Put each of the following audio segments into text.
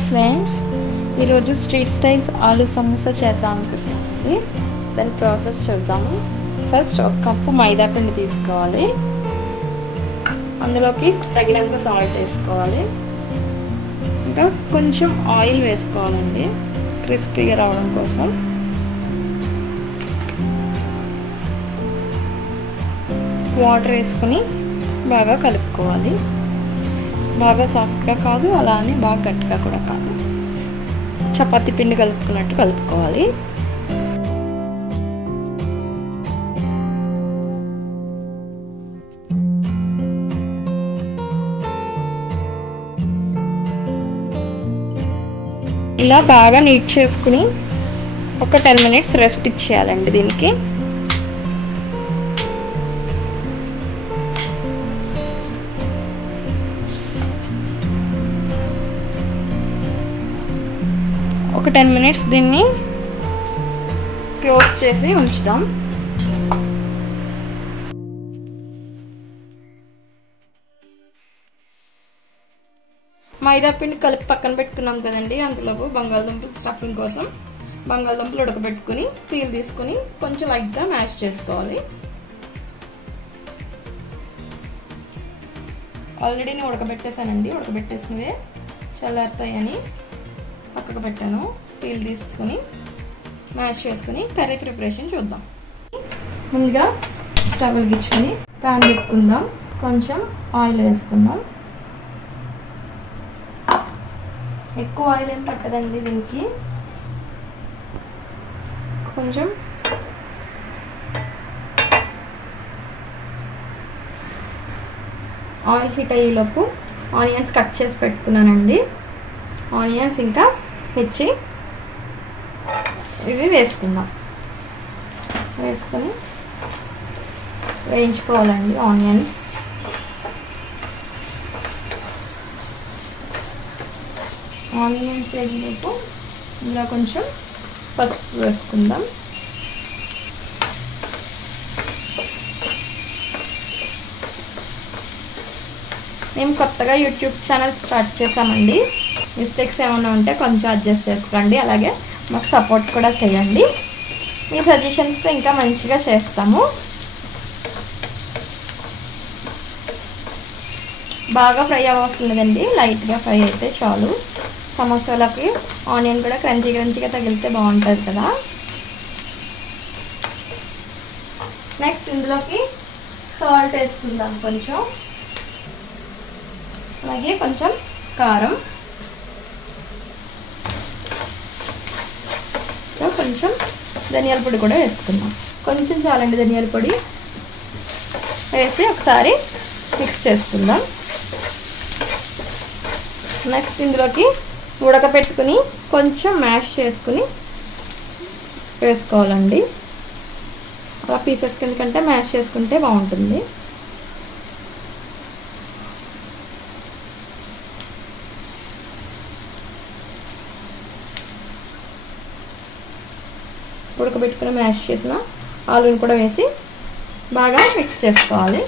Hi friends, ఈరోజు street styles ఆలు సమోసా చేద్దాం అనుకుంటున్నామండి. దాని ప్రాసెస్ చూద్దాము. ఫస్ట్ ఒక కప్పు మైదా పిండి తీసుకోవాలి. అందులోకి తగినంత సాల్ట్ వేసుకోవాలి. ఇంకా కొంచెం ఆయిల్ వేసుకోవాలండి క్రిస్పీగా రావడం కోసం. వాటర్ వేసుకొని బాగా కలుపుకోవాలి. బాగా సాఫ్ట్గా కాదు, అలానే బాగా గట్టిగా కూడా కాదు. చపాతీ పిండి కలుపుకున్నట్టు కలుపుకోవాలి. ఇలా బాగా నీట్ చేసుకుని ఒక 10 minutes రెస్ట్ ఇచ్చేయాలండి దీనికి. ఒక 10 minutes దీన్ని క్లోజ్ చేసి ఉంచుదాం. మైదా పిండి కలిపి పక్కన పెట్టుకున్నాం కదండి. అందులో బంగాళదుంపలు స్టఫింగ్ కోసం బంగాళదుంపలు ఉడకబెట్టుకుని పీల్ తీసుకుని కొంచెం లైట్గా మ్యాష్ చేసుకోవాలి. ఆల్రెడీ నేను ఉడకబెట్టేసానండి. ఉడకబెట్టేసినవే చల్లారుతాయని పక్కకు పెట్టాను. పీల్ తీసుకుని మ్యాష్ చేసుకుని కర్రీ ప్రిపరేషన్ చూద్దాం. ముందుగా స్టవ్ వెలిగించుకొని ప్యాన్ పెట్టుకుందాం. కొంచెం ఆయిల్ వేసుకుందాం. ఎక్కువ ఆయిల్ ఏం పట్టదండి దీనికి. కొంచెం ఆయిల్ హీట్ అయ్యేలోపు ఆనియన్స్ కట్ చేసి పెట్టుకున్నానండి. ఆనియన్స్ ఇంకా మిర్చి ఇవి వేసుకుందాం. వేసుకొని వేయించుకోవాలండి ఆనియన్స్. ఆనియన్స్ వేగినప్పుడు ఇందులో కొంచెం పసుపు వేసుకుందాం. మేము కొత్తగా యూట్యూబ్ ఛానల్ స్టార్ట్ చేసామండి. మిస్టేక్స్ ఏమైనా ఉంటే కొంచెం అడ్జస్ట్ చేసుకోండి. అలాగే మాకు సపోర్ట్ కూడా చేయండి. మీ సజెషన్స్తో ఇంకా మంచిగా చేస్తాము. బాగా ఫ్రై అవ్వవలసిందండి. లైట్గా ఫ్రై అయితే చాలు. సమోసాలకి ఆనియన్ కూడా క్రంచీగా తగిలితే బాగుంటుంది కదా. నెక్స్ట్ ఇందులోకి సాల్ట్ వేసుకుందాం కొంచెం. అలాగే కొంచెం కారం, కొంచెం ధనియాల పొడి కూడా వేసుకుందాం. కొంచెం చాలండి ధనియాల పొడి వేసి ఒకసారి మిక్స్ చేసుకుందాం. నెక్స్ట్ ఇందులోకి ఉడకపెట్టుకుని కొంచెం మ్యాష్ చేసుకుని వేసుకోవాలండి. అలా పీసెస్ కిందకంటే మ్యాష్ చేసుకుంటే బాగుంటుంది. ఉడకబెట్టుకుని మ్యాష్ చేసిన ఆలుని కూడా వేసి బాగా మిక్స్ చేసుకోవాలి.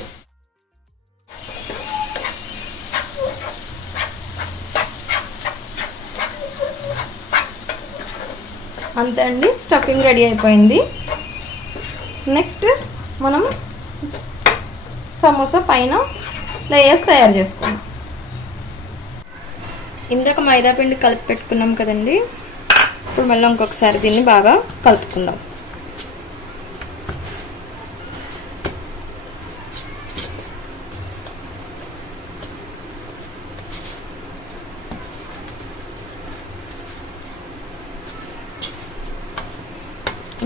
అంతే అండి, స్టఫింగ్ రెడీ అయిపోయింది. నెక్స్ట్ మనం సమోసా పైన లేయర్స్ తయారు చేసుకుందాం. ఇందాక మైదా పిండి కలిపి పెట్టుకున్నాం కదండి. ఇప్పుడు మళ్ళీ ఇంకొకసారి దీన్ని బాగా కలుపుకుందాం.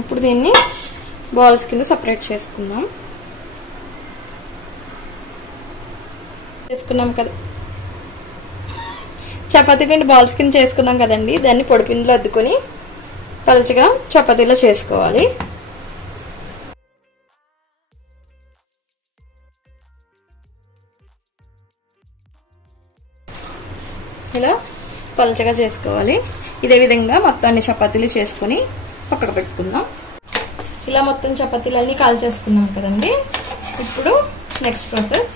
ఇప్పుడు దీన్ని బాల్స్ కింద సపరేట్ చేసుకుందాం. చేసుకున్నాం కదా, చపాతీ పిండి బాల్స్ కింద చేసుకున్నాం కదండి. దాన్ని పొడి పిండిలో అద్దుకొని పలుచగా చపాతీలో చేసుకోవాలి. ఇలా పలుచగా చేసుకోవాలి. ఇదే విధంగా మొత్తాన్ని చపాతీలు చేసుకొని పక్కకు పెట్టుకుందాం. ఇలా మొత్తం చపాతీలన్నీ కాల్ చేసుకున్నాం కదండి. ఇప్పుడు నెక్స్ట్ ప్రాసెస్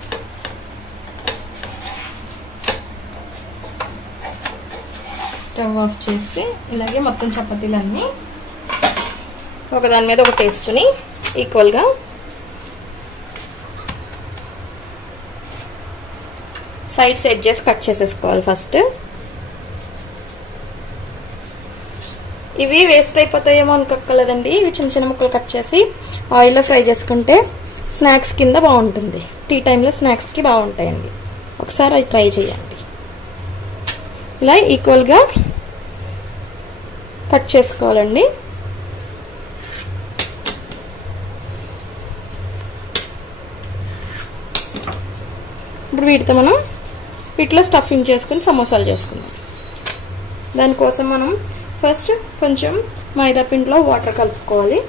స్టవ్ ఆఫ్ చేసి ఇలాగే మొత్తం చపాతీలన్నీ ఒకదాని మీద ఒకటి వేసుకుని ఈక్వల్గా సైడ్ సెట్ చేసి కట్ చేసేసుకోవాలి. ఫస్ట్ ఇవి వేస్ట్ అయిపోతాయేమో అనుకోలేదండి. ఇవి చిన్న చిన్న ముక్కలు కట్ చేసి ఆయిల్లో ఫ్రై చేసుకుంటే స్నాక్స్ కింద బాగుంటుంది. టీ టైంలో స్నాక్స్కి బాగుంటాయండి. ఒకసారి అవి ట్రై చేయండి. ఇలా ఈక్వల్గా కట్ చేసుకోవాలండి. ఇప్పుడు వీటితో మనం వీటిలో స్టఫింగ్ చేసుకుని సమోసాలు చేసుకుందాం. దానికోసం మనం ఫస్ట్ కొంచెం మైదా పిండిలో వాటర్ కలుపుకోవాలి.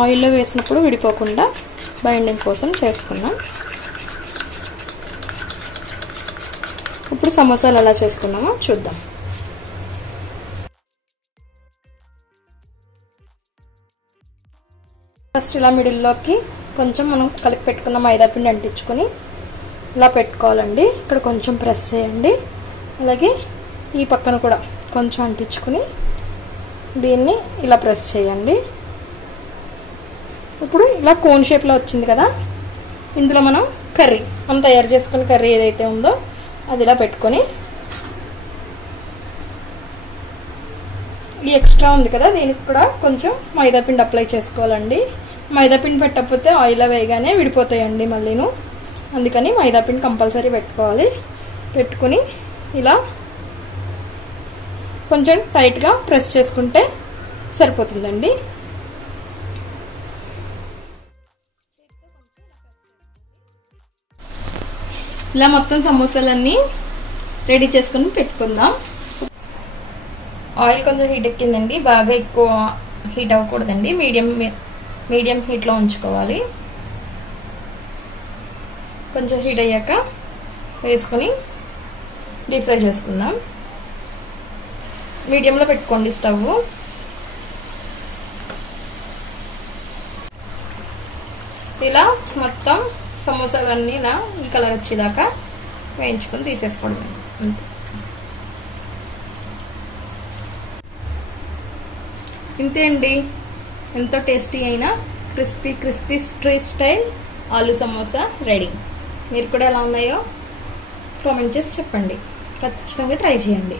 ఆయిల్లో వేసినప్పుడు విడిపోకుండా బైండింగ్ కోసం చేసుకుందాం. ఇప్పుడు సమోసాలు ఎలా చేసుకున్నామో చూద్దాం. ఫస్ట్ ఇలా మిడిల్లోకి కొంచెం మనం కలిపి పెట్టుకున్న మైదా పిండి అంటించుకొని ఇలా పెట్టుకోవాలండి. ఇక్కడ కొంచెం ప్రెస్ చేయండి. అలాగే ఈ పక్కన కూడా కొంచెం అంటించుకొని దీన్ని ఇలా ప్రెస్ చేయండి. ఇప్పుడు ఇలా కోన్ షేప్లో వచ్చింది కదా, ఇందులో మనం మనం తయారు చేసుకున్న కర్రీ ఏదైతే ఉందో అది ఇలా పెట్టుకొని ఈ ఎక్స్ట్రా ఉంది కదా దీనికి కూడా కొంచెం మైదాపిండి అప్లై చేసుకోవాలండి. మైదాపిండి పెట్టకపోతే ఆయిల్లో వేయగానే విడిపోతాయండి మళ్ళీను. అందుకని మైదాపిండి కంపల్సరీ పెట్టుకోవాలి. పెట్టుకుని ఇలా కొంచెం టైట్గా ప్రెస్ చేసుకుంటే సరిపోతుందండి. ఇలా మొత్తం సమోసాలన్నీ రెడీ చేసుకుని పెట్టుకుందాం. ఆయిల్ కొంచెం హీట్ ఎక్కిందండి. బాగా ఎక్కువ హీట్ అవ్వకూడదండి, మీడియం హీట్లో ఉంచుకోవాలి. కొంచెం హీట్ అయ్యాక వేసుకొని డీప్ ఫ్రై చేసుకుందాం. మీడియంలో పెట్టుకోండి స్టవ్. ఇలా మొత్తం సమోసాలన్నీ ఇలా ఈ కలర్ వచ్చేదాకా వేయించుకొని తీసేసుకోండి. ఇంతే అండి, ఎంతో టేస్టీ అయిన క్రిస్పీ స్ట్రీట్ స్టైల్ ఆలు సమోసా రెడీ. మీరు కూడా ఎలా ఉన్నాయో కామెంట్ చేసి చెప్పండి. ఖచ్చితంగా ట్రై చేయండి.